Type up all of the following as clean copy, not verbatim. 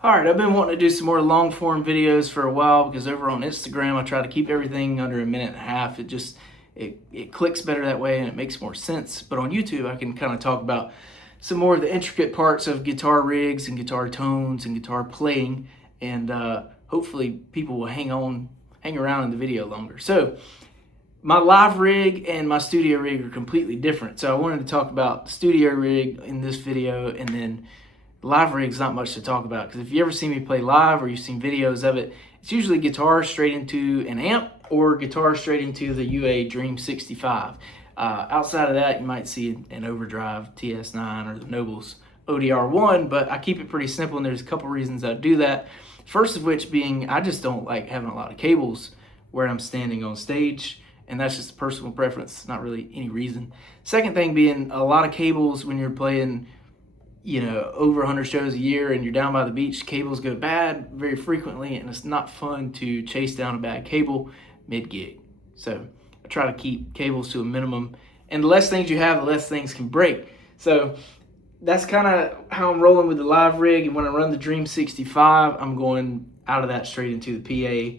All right, I've been wanting to do some more long form videos for a while because over on Instagram I try to keep everything under a minute and a half. It clicks better that way and it makes more sense. But on YouTube I can kind of talk about some more of the intricate parts of guitar rigs and guitar tones and guitar playing, and hopefully people will hang around in the video longer. So my live rig and my studio rig are completely different. So I wanted to talk about the studio rig in this video, and then live rig's not much to talk about because if you ever see me play live or you've seen videos of it, it's usually guitar straight into an amp or guitar straight into the UA Dream 65. Outside of that, you might see an Overdrive TS9 or the Nobles ODR1, but I keep it pretty simple, and there's a couple reasons I do that. First of which being I just don't like having a lot of cables where I'm standing on stage, and that's just a personal preference, not really any reason. Second thing being a lot of cables when you're playing over 100 shows a year and you're down by the beach, cables go bad very frequently, and it's not fun to chase down a bad cable mid-gig. So I try to keep cables to a minimum, and the less things you have, the less things can break. So that's kind of how I'm rolling with the live rig, and when I run the Dream 65, I'm going out of that straight into the PA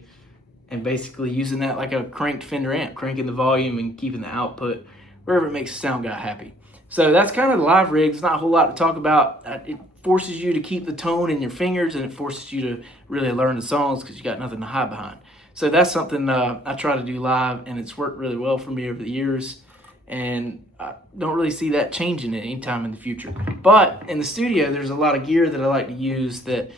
and basically using that like a cranked Fender amp, cranking the volume and keeping the output wherever it makes the sound guy happy. So that's kind of the live rig. It's not a whole lot to talk about. It forces you to keep the tone in your fingers, and it forces you to really learn the songs because you got nothing to hide behind. So that's something I try to do live, and it's worked really well for me over the years, and I don't really see that changing at any time in the future. But in the studio, there's a lot of gear that I like to use that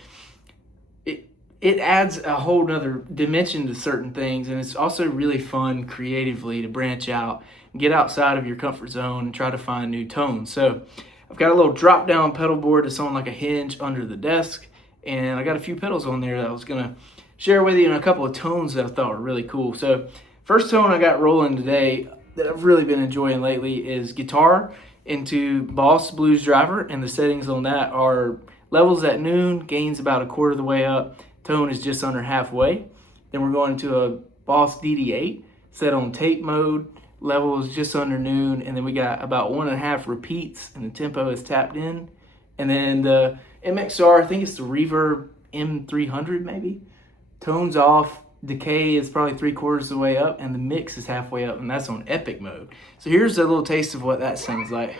it adds a whole nother dimension to certain things, and it's also really fun creatively to branch out, get outside of your comfort zone and try to find new tones. So I've got a little drop down pedal board that's on like a hinge under the desk, and I got a few pedals on there that I was gonna share with you, and a couple of tones that I thought were really cool. So first tone I got rolling today that I've really been enjoying lately is guitar into Boss Blues Driver, and the settings on that are levels at noon, gains about a quarter of the way up, tone is just under halfway. Then we're going to a Boss DD8 set on tape mode, level is just under noon, and then we got about 1.5 repeats and the tempo is tapped in. And then the MXR, I think it's the Reverb M300 maybe, tones off, decay is probably 3/4 of the way up, and the mix is halfway up, and that's on epic mode. So here's a little taste of what that sounds like.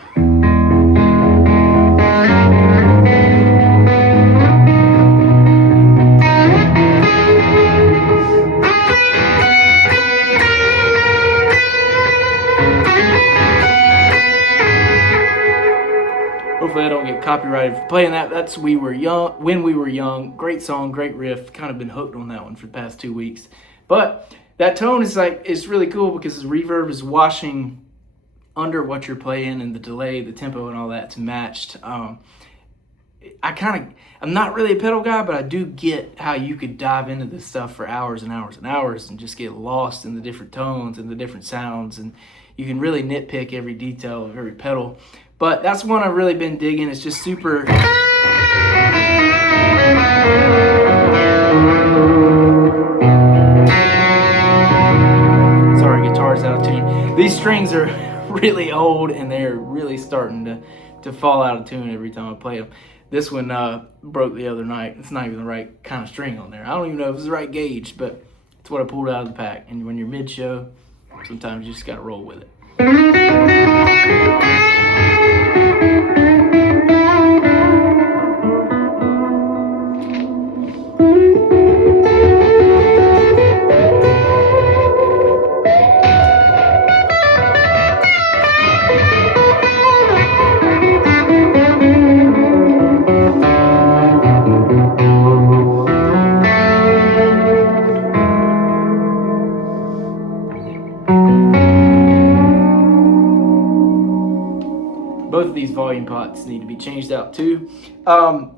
Hopefully I don't get copyrighted for playing that. That's When We Were Young. Great song, great riff. Kind of been hooked on that one for the past 2 weeks. But that tone is it's really cool because the reverb is washing under what you're playing, and the delay, the tempo, and all that's matched. I'm not really a pedal guy, but I do get how you could dive into this stuff for hours and hours and hours and just get lost in the different tones and the different sounds, and you can really nitpick every detail of every pedal. But that's one I've really been digging. It's just super. Sorry, guitar's out of tune. These strings are really old, and they're really starting to fall out of tune every time I play them. This one broke the other night. It's not even the right kind of string on there. I don't even know if it's the right gauge, but it's what I pulled out of the pack. And when you're mid-show, sometimes you just got to roll with it. Both of these volume pots need to be changed out too.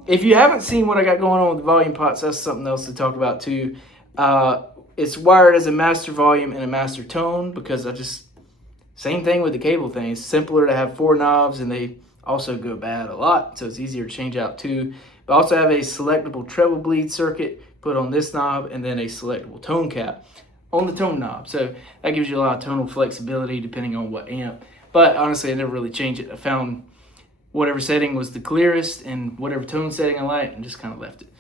If you haven't seen what I got going on with the volume pots, that's something else to talk about too. It's wired as a master volume and a master tone because same thing with the cable thing. It's simpler to have 4 knobs, and they also go bad a lot, so it's easier to change out too. But I also have a selectable treble bleed circuit put on this knob, and then a selectable tone cap on the tone knob. So that gives you a lot of tonal flexibility depending on what amp. But honestly, I never really changed it. I found whatever setting was the clearest and whatever tone setting I liked and just kind of left it.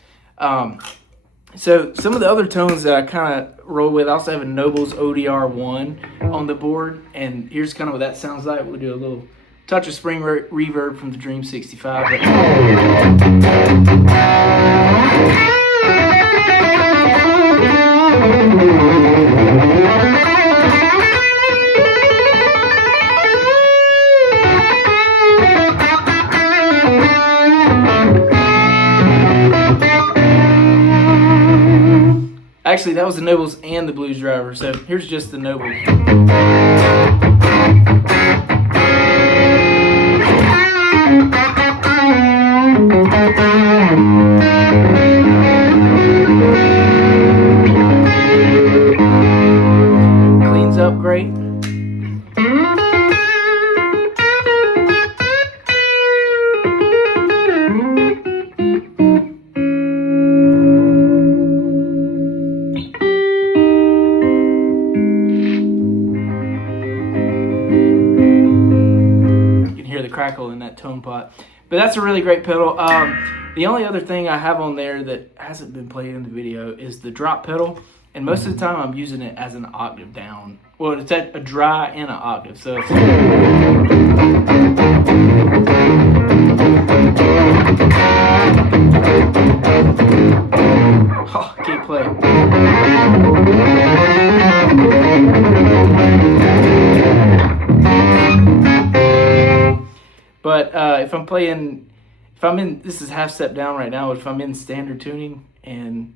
So some of the other tones that I kind of roll with, I also have a Nobels ODR1 on the board, and here's kind of what that sounds like. We'll do a little touch of spring reverb from the Dream 65. Actually, that was the Nobles and the Blues Driver, so here's just the Nobles. Cleans up great. Crackle in that tone pot, but that's a really great pedal. The only other thing I have on there that hasn't been played in the video is the drop pedal, and most of the time I'm using it as an octave down. Well, it's at a dry and an octave, so it's oh, I can't play. But if I'm in, this is half step down right now, if I'm in standard tuning and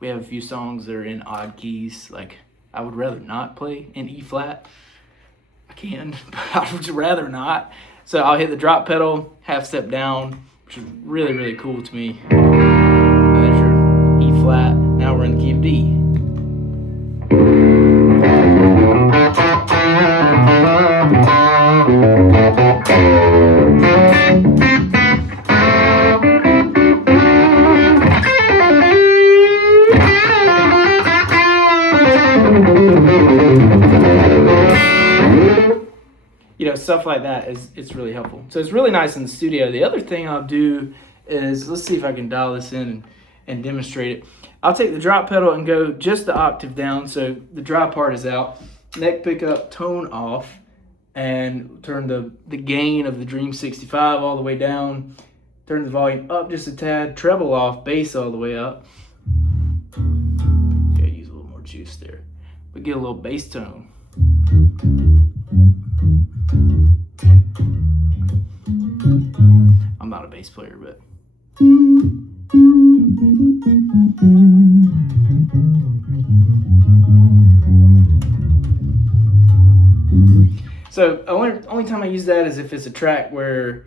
we have a few songs that are in odd keys, like I would rather not play in E flat. I can, but I would rather not. So I'll hit the drop pedal, half step down, which is really, really cool to me. There's your E flat. Now we're in the key of D. You know, stuff like that it's really helpful. So it's really nice in the studio. The other thing I'll do is, let's see if I can dial this in and demonstrate it. I'll take the drop pedal and go just the octave down, so the dry part is out. Neck pickup, tone off, and turn the gain of the Dream 65 all the way down. Turn the volume up just a tad, treble off, bass all the way up. Okay, use a little more juice there. But get a little bass tone. I'm not a bass player, but so only time I use that is if it's a track where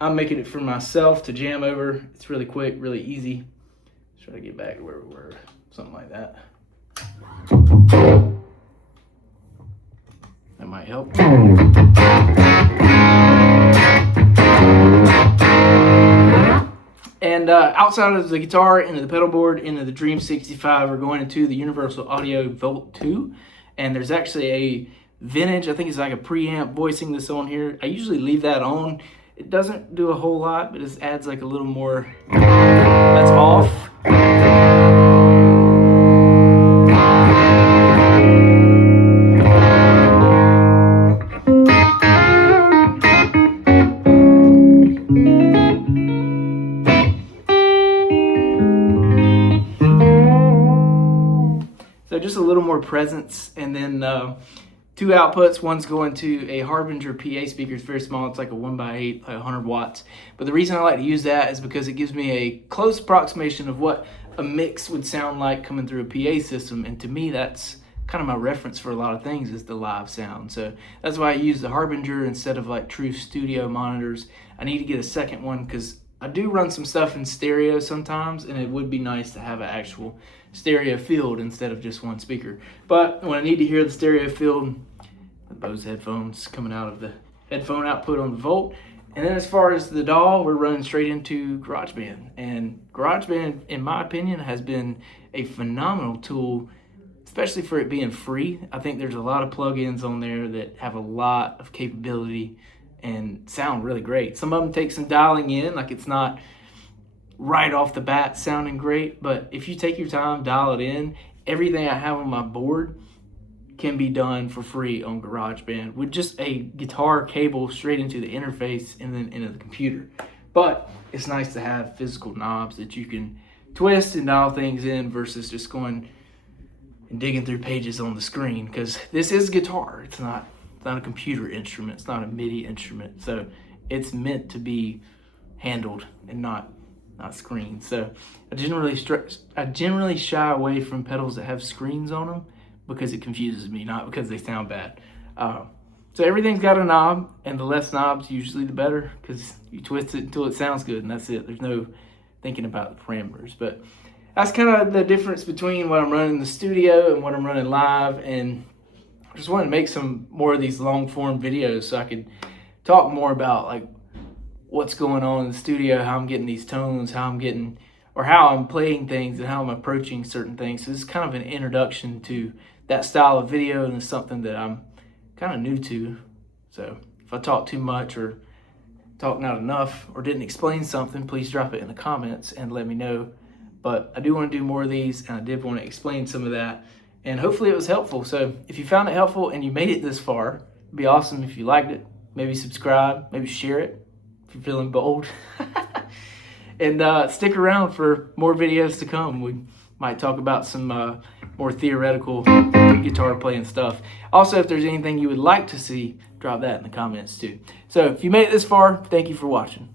I'm making it for myself to jam over. It's really quick, really easy. Let's try to get back to where we were, something like that. That might help. And outside of the guitar, into the pedal board, into the Dream 65, we're going into the Universal Audio Volt 2. And there's actually a vintage, I think it's like a preamp voicing this on here. I usually leave that on. It doesn't do a whole lot, but it adds like a little more. That's off. So just a little more presence, and then two outputs. One's going to a Harbinger PA speaker. It's very small. It's like a 1x8, like 100 watts. But the reason I like to use that is because it gives me a close approximation of what a mix would sound like coming through a PA system. And to me, that's kind of my reference for a lot of things, is the live sound. So that's why I use the Harbinger instead of like true studio monitors. I need to get a second one because I do run some stuff in stereo sometimes, and it would be nice to have an actual stereo field instead of just one speaker. But when I need to hear the stereo field, the Bose headphones coming out of the headphone output on the Volt. And then as far as the DAW, we're running straight into GarageBand. And GarageBand, in my opinion, has been a phenomenal tool, especially for it being free. I think there's a lot of plugins on there that have a lot of capability and sound really great. Some of them take some dialing in, like it's not right off the bat sounding great, but if you take your time, dial it in, everything I have on my board can be done for free on GarageBand with just a guitar cable straight into the interface and then into the computer. But it's nice to have physical knobs that you can twist and dial things in versus just going and digging through pages on the screen, because this is guitar. It's not a computer instrument. It's not a MIDI instrument. So it's meant to be handled and not screens. So I generally shy away from pedals that have screens on them because it confuses me, not because they sound bad. So everything's got a knob, and the less knobs usually the better, because you twist it until it sounds good and that's it. There's no thinking about the parameters. But that's kind of the difference between what I'm running in the studio and what I'm running live. And I just wanted to make some more of these long form videos so I could talk more about like what's going on in the studio, how I'm getting these tones, how I'm playing things, and how I'm approaching certain things. So this is kind of an introduction to that style of video, and it's something that I'm kind of new to. So if I talk too much or talk not enough or didn't explain something, please drop it in the comments and let me know. But I do want to do more of these, and I did want to explain some of that, and hopefully it was helpful. So if you found it helpful and you made it this far, it'd be awesome if you liked it. Maybe subscribe, maybe share it if you're feeling bold. And stick around for more videos to come. We might talk about some more theoretical guitar playing stuff. Also, if there's anything you would like to see, drop that in the comments too. So if you made it this far, thank you for watching.